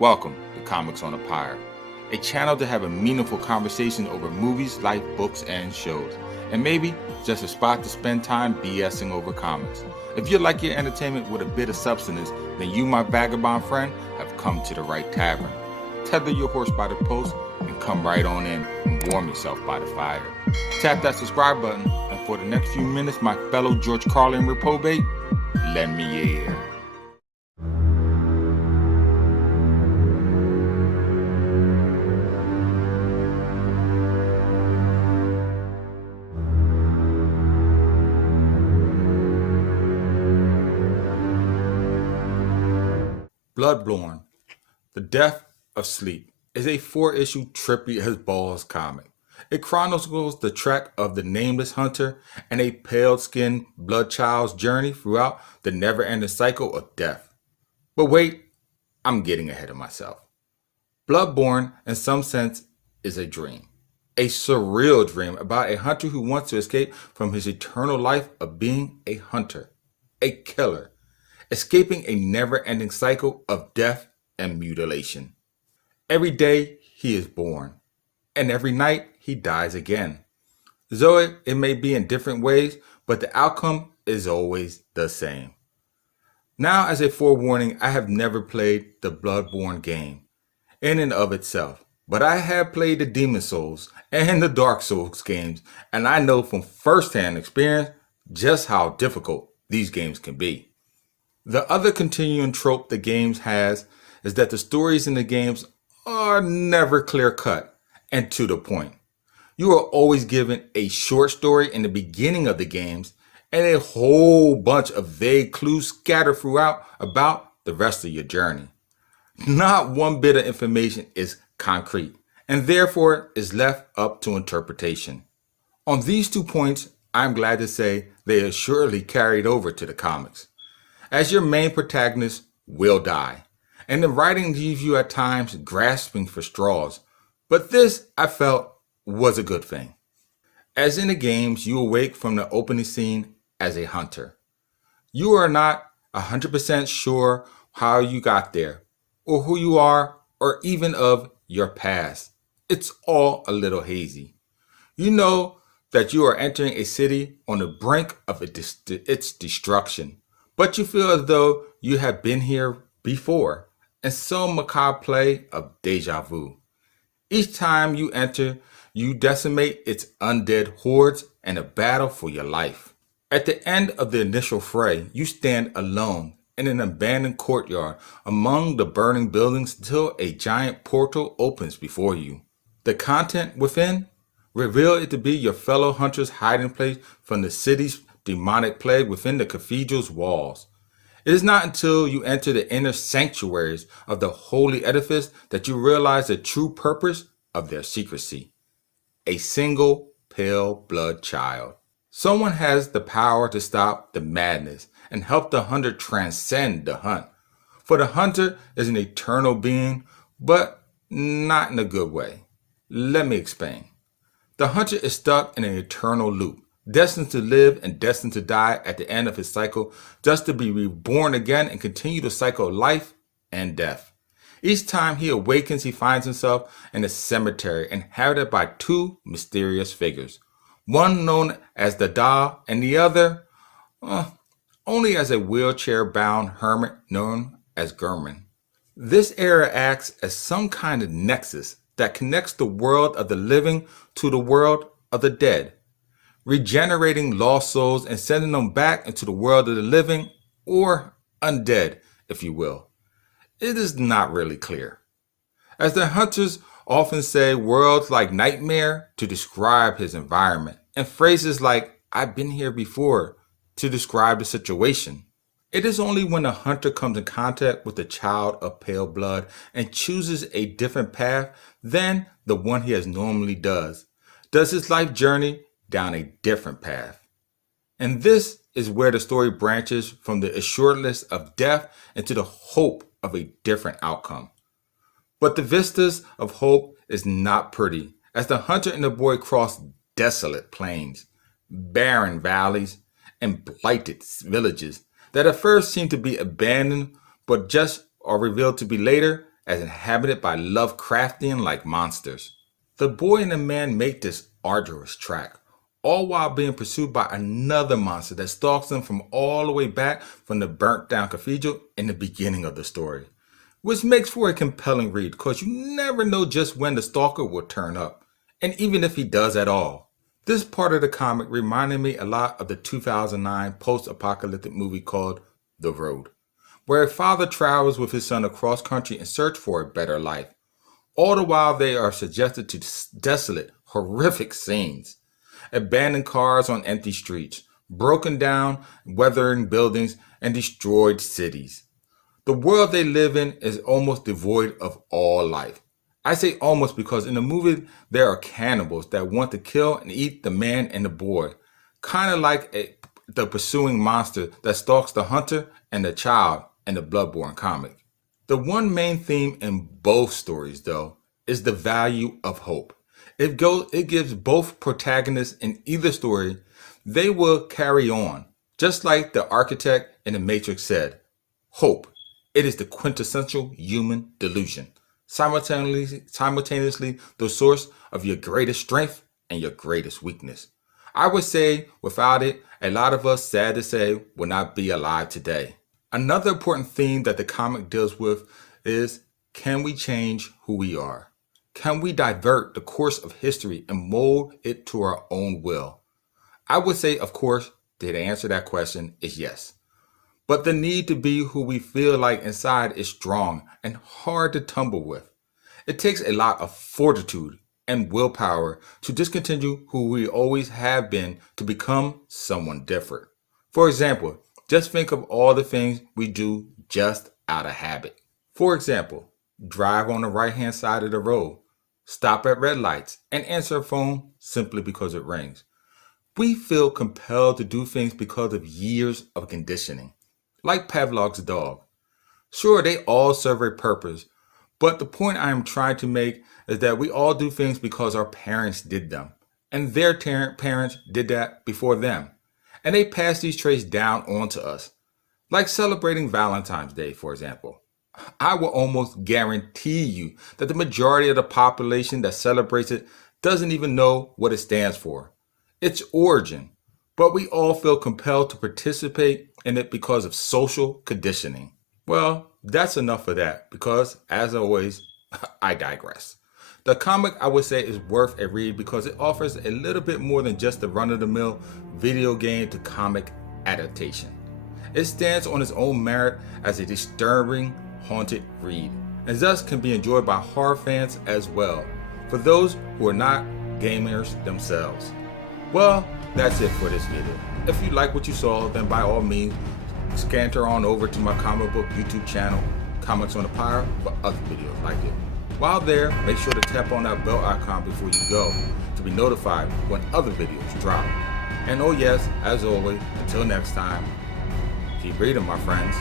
Welcome to Comics on a Pyre, a channel to have a meaningful conversation over movies, life, books, and shows, and maybe just a spot to spend time BSing over comics. If you like your entertainment with a bit of substance, then you, my vagabond friend, have come to the right tavern. Tether your horse by the post and come right on in and warm yourself by the fire. Tap that subscribe button, and for the next few minutes, my fellow George Carlin reprobate, lend me your ear. Bloodborne, The Death of Sleep, is a 4-issue trippy as balls comic. It chronicles the trek of the nameless hunter and a pale-skinned blood child's journey throughout the never-ending cycle of death. But wait, I'm getting ahead of myself. Bloodborne, in some sense, is a dream. A surreal dream about a hunter who wants to escape from his eternal life of being a hunter, a killer, escaping a never-ending cycle of death and mutilation. Every day he is born, and every night he dies again. Though it may be in different ways, but the outcome is always the same. Now, as a forewarning, I have never played the Bloodborne game in and of itself, but I have played the Demon Souls and the Dark Souls games, and I know from first-hand experience just how difficult these games can be. The other continuing trope the games has is that the stories in the games are never clear-cut and to the point. You are always given a short story in the beginning of the games and a whole bunch of vague clues scattered throughout about the rest of your journey. Not one bit of information is concrete and therefore is left up to interpretation. On these 2 points, I'm glad to say they are surely carried over to the comics, as your main protagonist will die, and the writing leaves you at times grasping for straws, but this, I felt, was a good thing. As in the games, you awake from the opening scene as a hunter. You are not 100% sure how you got there, or who you are, or even of your past. It's all a little hazy. You know that you are entering a city on the brink of its destruction, but you feel as though you have been here before, and some macabre play of deja vu. Each time you enter, you decimate its undead hordes in a battle for your life. At the end of the initial fray, you stand alone in an abandoned courtyard among the burning buildings until a giant portal opens before you. The content within reveal it to be your fellow hunters' hiding place from the city's demonic plague within the cathedral's walls. It is not until you enter the inner sanctuaries of the holy edifice that you realize the true purpose of their secrecy. A single pale blood child. Someone has the power to stop the madness and help the hunter transcend the hunt. For the hunter is an eternal being, but not in a good way. Let me explain. The hunter is stuck in an eternal loop, destined to live and destined to die at the end of his cycle, just to be reborn again and continue the cycle of life and death. Each time he awakens, he finds himself in a cemetery inhabited by 2 mysterious figures, one known as the Da and the other only as a wheelchair-bound hermit known as Gurman. This era acts as some kind of nexus that connects the world of the living to the world of the dead, regenerating lost souls and sending them back into the world of the living, or undead, if you will. It is not really clear. As the hunters often say worlds like nightmare to describe his environment, and phrases like I've been here before to describe the situation. It is only when a hunter comes in contact with a child of pale blood and chooses a different path than the one he has normally does his life journey down a different path. And this is where the story branches from the assuredness of death into the hope of a different outcome. But the vistas of hope is not pretty, as the hunter and the boy cross desolate plains, barren valleys, and blighted villages that at first seem to be abandoned, but just are revealed to be later as inhabited by Lovecraftian-like monsters. The boy and the man make this arduous track, all while being pursued by another monster that stalks them from all the way back from the burnt down cathedral in the beginning of the story, which makes for a compelling read because you never know just when the stalker will turn up, and even if he does at all. This part of the comic reminded me a lot of the 2009 post-apocalyptic movie called The Road, where a father travels with his son across country in search for a better life. All the while they are subjected to desolate, horrific scenes. Abandoned cars on empty streets, broken down, weathering buildings, and destroyed cities. The world they live in is almost devoid of all life. I say almost because in the movie there are cannibals that want to kill and eat the man and the boy, kind of like the pursuing monster that stalks the hunter and the child in the Bloodborne comic. The one main theme in both stories, though, is the value of hope. It gives both protagonists in either story, they will carry on. Just like the architect in The Matrix said, hope, it is the quintessential human delusion. Simultaneously the source of your greatest strength and your greatest weakness. I would say, without it, a lot of us, sad to say, would not be alive today. Another important theme that the comic deals with is, can we change who we are? Can we divert the course of history and mold it to our own will? I would say, of course, the answer to that question is yes. But the need to be who we feel like inside is strong and hard to tumble with. It takes a lot of fortitude and willpower to discontinue who we always have been to become someone different. For example, just think of all the things we do just out of habit. For example, drive on the right-hand side of the road, stop at red lights, and answer a phone simply because it rings. We feel compelled to do things because of years of conditioning, like Pavlov's dog. Sure, they all serve a purpose, but the point I am trying to make is that we all do things because our parents did them, and their parents did that before them. And they pass these traits down onto us. Like celebrating Valentine's Day, for example. I will almost guarantee you that the majority of the population that celebrates it doesn't even know what it stands for, its origin. But we all feel compelled to participate in it because of social conditioning. Well, that's enough of that because, as always, I digress. The comic, I would say, is worth a read because it offers a little bit more than just a run-of-the-mill video game to comic adaptation. It stands on its own merit as a disturbing, haunted read, and thus can be enjoyed by horror fans as well, for those who are not gamers themselves. Well, that's it for this video. If you like what you saw, then by all means, scanter on over to my comic book YouTube channel, Comics on the Pyre, for other videos like it. While there, make sure to tap on that bell icon before you go to be notified when other videos drop. And oh yes, as always, until next time, keep reading, my friends.